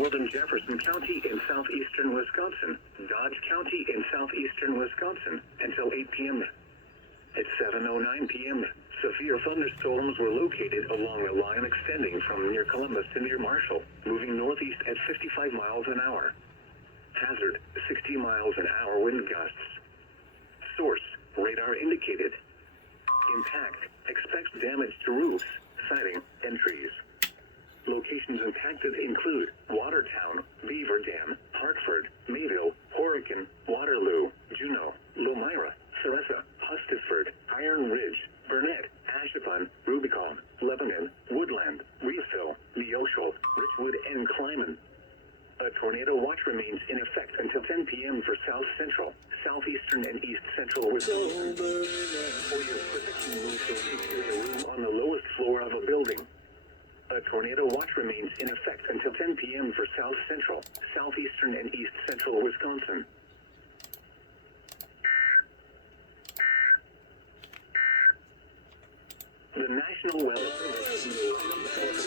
northern Jefferson County in southeastern Wisconsin, Dodge County in southeastern Wisconsin, until 8 p.m. At 7:09 p.m., severe thunderstorms were located along a line extending from near Columbus to near Marshall, moving northeast at 55 miles an hour. Hazard, 60 miles an hour wind gusts. Source, radar indicated. Impact, expects damage to roofs, siding, and trees. Locations impacted include Watertown, Beaver Dam, Hartford, Mayville, Horicon, Waterloo, Juneau, Lomira, Sarasa, Hustisford, Iron Ridge, Burnett, Ashapon, Rubicon, Lebanon, Woodland, Reevesville, Neosho, Richwood, and Clyman. A tornado watch remains in effect until 10 p.m. for South Central, Southeastern, and East Central Wisconsin. For your protection, move to a room on the lowest floor of a building. A tornado watch remains in effect until 10 p.m. for South Central, Southeastern, and East Central Wisconsin. The National Weather Service